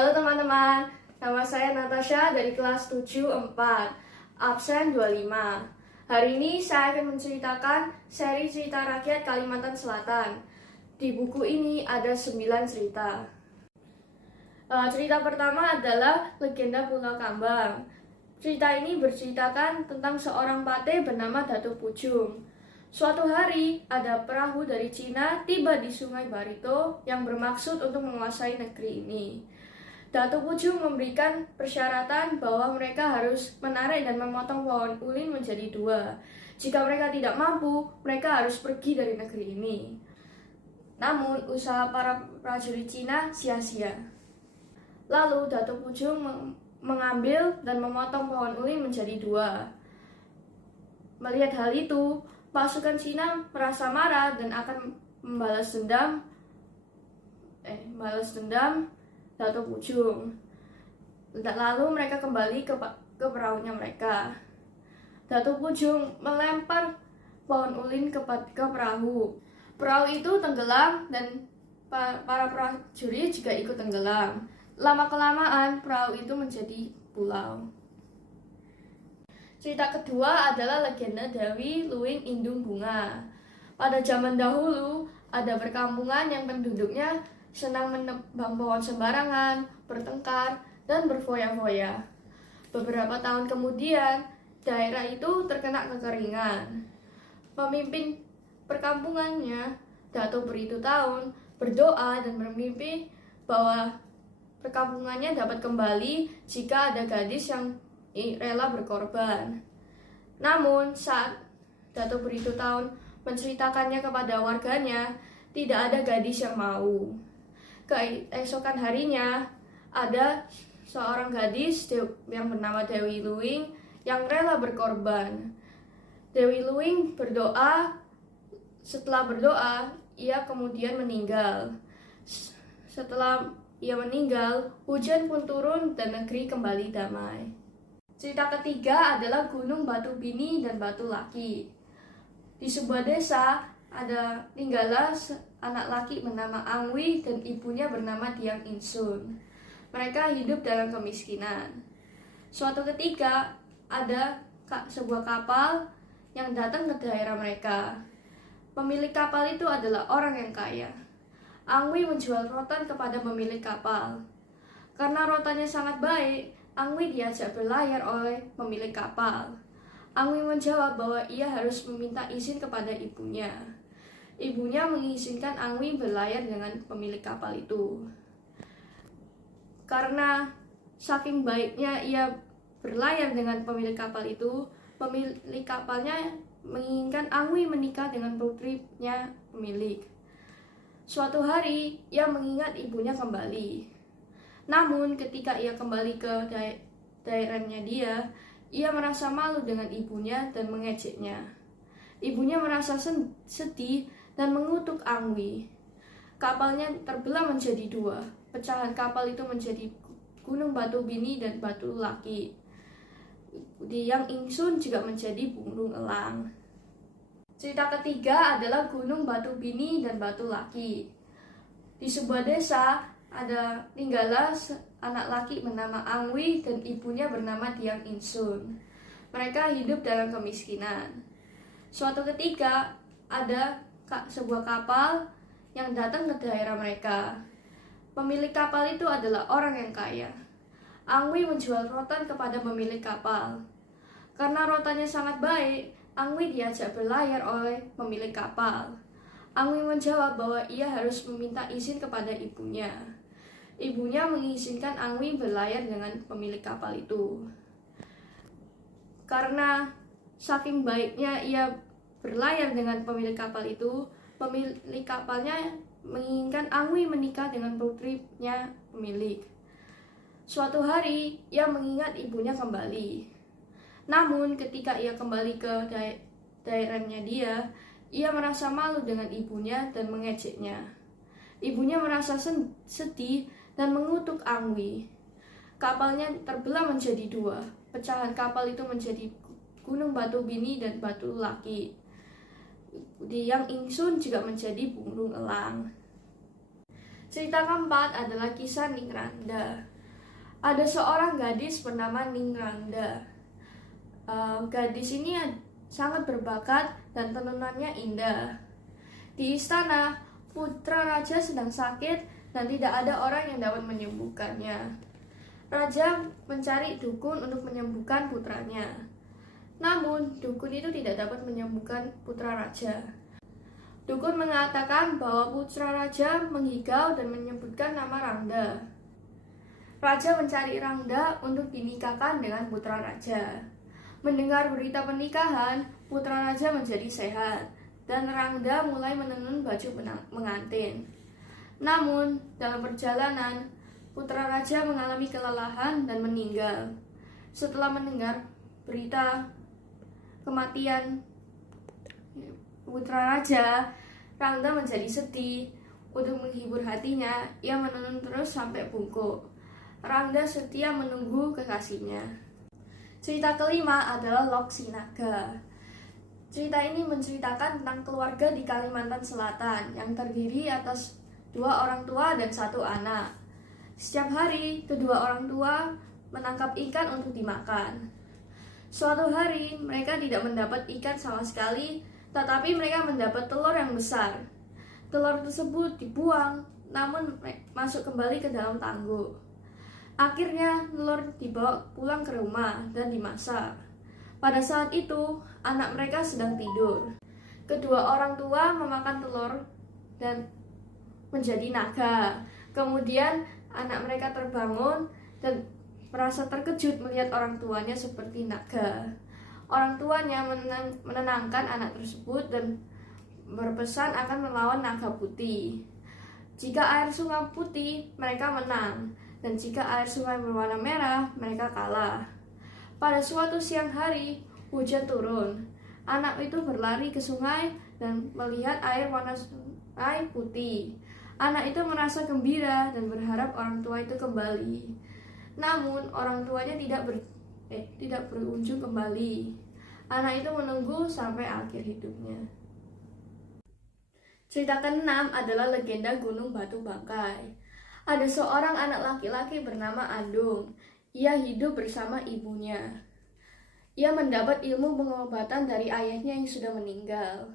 Halo teman-teman, nama saya Natasha dari kelas 7-4, absen 25. Hari ini saya akan menceritakan seri cerita rakyat Kalimantan Selatan. Di buku ini ada 9 cerita. Cerita pertama adalah Legenda Pulau Kambang. Cerita ini berceritakan tentang seorang patih bernama Datuk Pujung. Suatu hari, ada perahu dari Cina tiba di Sungai Barito yang bermaksud untuk menguasai negeri ini. Datuk Pujung memberikan persyaratan bahwa mereka harus menarik dan memotong pohon ulin menjadi 2. Jika mereka tidak mampu, mereka harus pergi dari negeri ini. Namun, usaha para prajurit Cina sia-sia. Lalu, Datuk Pujung mengambil dan memotong pohon ulin menjadi 2. Melihat hal itu, pasukan Cina merasa marah dan akan membalas dendam Datuk Pujung. Lalu mereka kembali ke perahunya mereka. Datuk Pujung melempar pohon ulin ke perahu. Perahu itu tenggelam dan para prajurit juga ikut tenggelam. Lama-kelamaan perahu itu menjadi pulau. Cerita kedua adalah legenda Dewi Luwing Indung Bunga. Pada zaman dahulu, ada perkampungan yang penduduknya senang menebang pohon sembarangan, bertengkar, dan berfoya-foya. Beberapa tahun kemudian, daerah itu terkena kekeringan. Pemimpin perkampungannya, Datuk Beritu Tahun, berdoa dan bermimpi bahwa perkampungannya dapat kembali jika ada gadis yang rela berkorban. Namun, saat Datuk Beritu Tahun menceritakannya kepada warganya, tidak ada gadis yang mau. Keesokan harinya, ada seorang gadis yang bernama Dewi Luwing yang rela berkorban. Dewi Luwing berdoa. Setelah berdoa, ia kemudian meninggal. Setelah ia meninggal, hujan pun turun dan negeri kembali damai. Cerita ketiga adalah Gunung Batu Bini dan Batu Laki. Di sebuah desa, tinggallah anak laki bernama Angwi dan ibunya bernama Diang Insun. Mereka hidup dalam kemiskinan. Suatu ketika, ada sebuah kapal yang datang ke daerah mereka. Pemilik kapal itu adalah orang yang kaya. Angwi menjual rotan kepada pemilik kapal. Karena rotannya sangat baik, Angwi diajak berlayar oleh pemilik kapal. Angwi menjawab bahwa ia harus meminta izin kepada ibunya. Ibunya mengizinkan Angwi berlayar dengan pemilik kapal itu. Karena saking baiknya ia berlayar dengan pemilik kapal itu, pemilik kapalnya menginginkan Angwi menikah dengan putrinya pemilik. Suatu hari, ia mengingat ibunya kembali. Namun, ketika ia kembali ke daerahnya ia merasa malu dengan ibunya dan mengejeknya. Ibunya merasa sedih dan mengutuk Angwi. Kapalnya terbelah menjadi 2. Pecahan kapal itu menjadi Gunung Batu Bini dan Batu Laki. Diang Insun juga menjadi Gunung Elang. Cerita ketiga adalah Gunung Batu Bini dan Batu Laki. Di sebuah desa, tinggallah anak laki bernama Angwi dan ibunya bernama Diang Insun. Mereka hidup dalam kemiskinan. Suatu ketika, ada sebuah kapal yang datang ke daerah mereka. Pemilik kapal itu adalah orang yang kaya. Angwi menjual rotan kepada pemilik kapal. Karena rotannya sangat baik, Angwi diajak berlayar oleh pemilik kapal. Angwi menjawab bahwa ia harus meminta izin kepada ibunya. Ibunya mengizinkan Angwi berlayar dengan pemilik kapal itu. Karena saking baiknya ia berlayar dengan pemilik kapal itu, pemilik kapalnya menginginkan Angwi menikah dengan putrinya pemilik. Suatu hari, ia mengingat ibunya kembali. Namun, ketika ia kembali ke daerahnya ia merasa malu dengan ibunya dan mengejeknya. Ibunya merasa sedih dan mengutuk Angwi. Kapalnya terbelah menjadi 2. Pecahan kapal itu menjadi Gunung Batu Bini dan Batu Laki. Diang Insun juga menjadi Gunung Elang. Cerita keempat adalah kisah Ningranda. Ada seorang gadis bernama Ningranda. Gadis ini sangat berbakat dan tenunannya indah. Di istana, putra raja sedang sakit dan tidak ada orang yang dapat menyembuhkannya. Raja mencari dukun untuk menyembuhkan putranya. Namun, dukun itu tidak dapat menyembuhkan putra raja. Dukun mengatakan bahwa putra raja menghigau dan menyebutkan nama Rangda. Raja mencari Rangda untuk dinikahkan dengan putra raja. Mendengar berita pernikahan, putra raja menjadi sehat dan Rangda mulai menenun baju pengantin. Namun, dalam perjalanan, putra raja mengalami kelelahan dan meninggal. Setelah mendengar berita kematian putra raja, Rangda menjadi sedih. Untuk menghibur hatinya, ia menenun terus sampai bungkuk. Rangda setia menunggu kekasihnya. Cerita kelima adalah Loksinaga. Cerita ini menceritakan tentang keluarga di Kalimantan Selatan yang terdiri atas 2 orang tua dan 1 anak. Setiap hari, kedua orang tua menangkap ikan untuk dimakan. Suatu hari, mereka tidak mendapat ikan sama sekali, tetapi mereka mendapat telur yang besar. Telur tersebut dibuang, namun masuk kembali ke dalam tangguh. Akhirnya, telur dibawa pulang ke rumah dan dimasak. Pada saat itu, anak mereka sedang tidur. Kedua orang tua memakan telur dan menjadi naga. Kemudian, anak mereka terbangun dan merasa terkejut melihat orang tuanya seperti naga. Orang tuanya menenangkan anak tersebut dan berpesan akan melawan naga putih. Jika air sungai putih, mereka menang, dan jika air sungai berwarna merah, mereka kalah. Pada suatu siang hari, hujan turun. Anak itu berlari ke sungai dan melihat air warna sungai putih. Anak itu merasa gembira dan berharap orang tua itu kembali. Namun, orang tuanya tidak berkunjung kembali. Anak itu menunggu sampai akhir hidupnya. Cerita keenam adalah legenda Gunung Batu Bangkai. Ada seorang anak laki-laki bernama Andung. Ia hidup bersama ibunya. Ia mendapat ilmu pengobatan dari ayahnya yang sudah meninggal.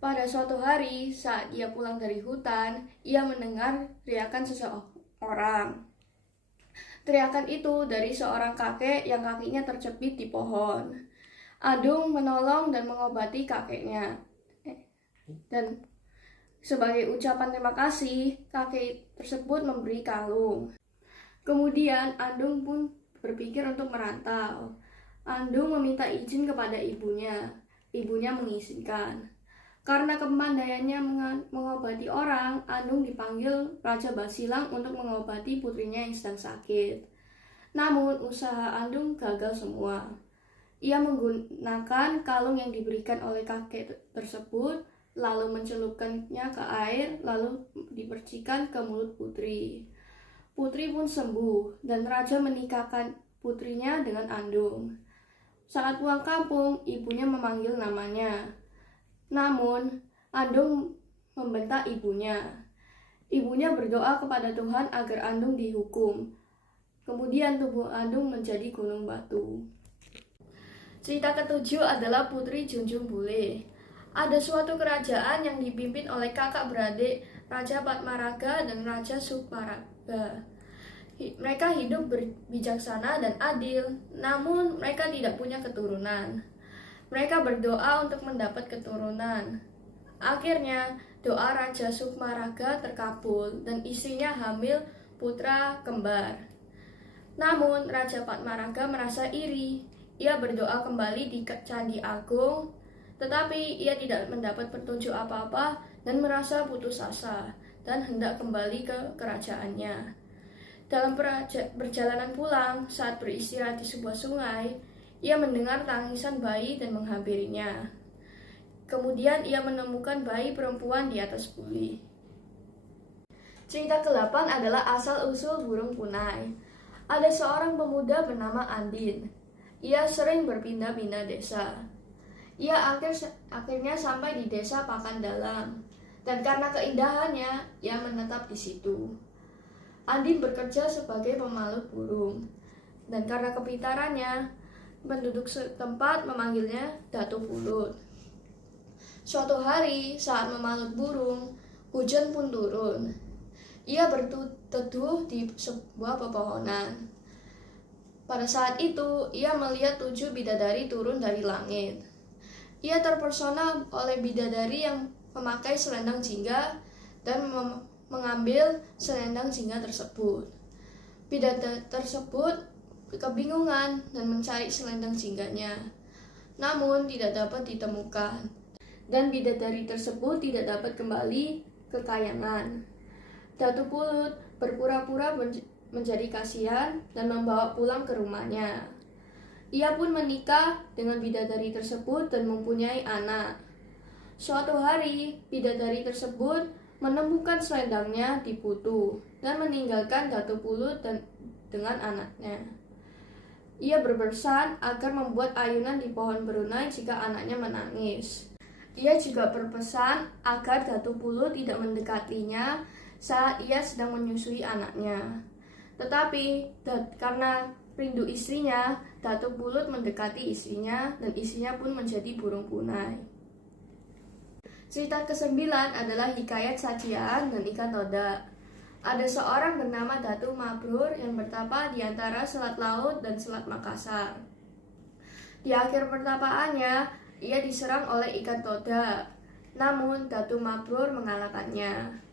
Pada suatu hari, saat ia pulang dari hutan, ia mendengar teriakan seseorang. Teriakan itu dari seorang kakek yang kakinya terjepit di pohon. Andung menolong dan mengobati kakeknya. Dan sebagai ucapan terima kasih, kakek tersebut memberi kalung. Kemudian Andung pun berpikir untuk merantau. Andung meminta izin kepada ibunya. Ibunya mengizinkan. Karena kepandaiannya mengobati orang, Andung dipanggil Raja Basilang untuk mengobati putrinya yang sedang sakit. Namun usaha Andung gagal semua. Ia menggunakan kalung yang diberikan oleh kakek tersebut, lalu mencelupkannya ke air, lalu dipercikan ke mulut putri. Putri pun sembuh, dan raja menikahkan putrinya dengan Andung. Saat pulang kampung, ibunya memanggil namanya. Namun, Andung membentak ibunya. Ibunya berdoa kepada Tuhan agar Andung dihukum. Kemudian tubuh Andung menjadi gunung batu. Cerita ketujuh adalah Putri Junjung Bule. Ada suatu kerajaan yang dipimpin oleh kakak beradik Raja Patmaraga dan Raja Sukmaraga. Mereka hidup bijaksana dan adil, namun mereka tidak punya keturunan. Mereka berdoa untuk mendapat keturunan. Akhirnya, doa Raja Sukmaraga terkabul dan istrinya hamil putra kembar. Namun, Raja Patmaraga merasa iri. Ia berdoa kembali di Candi Agung, tetapi ia tidak mendapat petunjuk apa-apa dan merasa putus asa dan hendak kembali ke kerajaannya. Dalam perjalanan pulang, saat beristirahat di sebuah sungai, ia mendengar tangisan bayi dan menghampirinya. Kemudian ia menemukan bayi perempuan di atas buli. Cerita ke-8 adalah asal-usul burung punai. Ada seorang pemuda bernama Andin. Ia sering berpindah-pindah desa. Ia akhirnya sampai di desa Pakandalam. Dan karena keindahannya, ia menetap di situ. Andin bekerja sebagai pemalut burung. Dan karena kepintarannya, penduduk setempat memanggilnya Datu Pulut. Suatu hari, saat memalut burung, hujan pun turun. Ia berteduh di sebuah pepohonan. Pada saat itu, ia melihat 7 bidadari turun dari langit. Ia terpesona oleh bidadari yang memakai selendang jingga dan mengambil selendang jingga tersebut. Bidadari tersebut kebingungan dan mencari selendang jingganya, namun tidak dapat ditemukan, dan bidadari tersebut tidak dapat kembali ke kayangan. Datu Pulut berpura-pura menjadi kasihan dan membawa pulang ke rumahnya. Ia pun menikah dengan bidadari tersebut dan mempunyai anak. Suatu hari, bidadari tersebut menemukan selendangnya di putu dan meninggalkan Datu Pulut dengan anaknya. Ia berpesan agar membuat ayunan di pohon berunai jika anaknya menangis. Ia juga berpesan agar Datu Pulut tidak mendekatinya saat ia sedang menyusui anaknya. Tetapi karena rindu istrinya, Datu Pulut mendekati istrinya dan istrinya pun menjadi burung punai. Cerita ke-9 adalah hikayat Sajian dan Ikan Toda. Ada seorang bernama Datu Mabrur yang bertapa di antara Selat Laut dan Selat Makassar. Di akhir pertapaannya, ia diserang oleh ikan toda. Namun, Datu Mabrur mengalahkannya.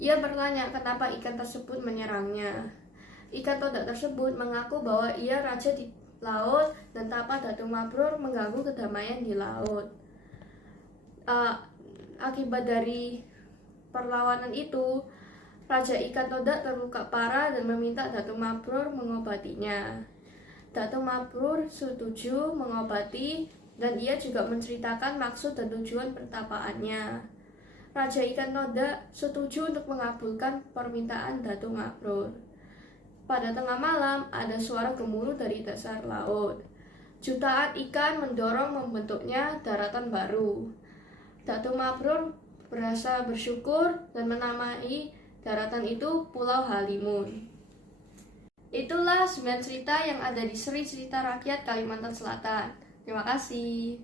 Ia bertanya kenapa ikan tersebut menyerangnya. Ikan toda tersebut mengaku bahwa ia raja di laut dan tapa Datu Mabrur mengganggu kedamaian di laut. Akibat dari perlawanan itu, Raja Ikan Toda terluka parah dan meminta Datu Mabrur mengobatinya. Datu Mabrur setuju mengobati dan ia juga menceritakan maksud dan tujuan pertapaannya. Raja Ikan Toda setuju untuk mengabulkan permintaan Datu Mabrur. Pada tengah malam, ada suara gemuruh dari dasar laut. Jutaan ikan mendorong membentuknya daratan baru. Datu Mabrur merasa bersyukur dan menamai daratan itu Pulau Halimun. Itulah 9 cerita yang ada di seri cerita rakyat Kalimantan Selatan. Terima kasih.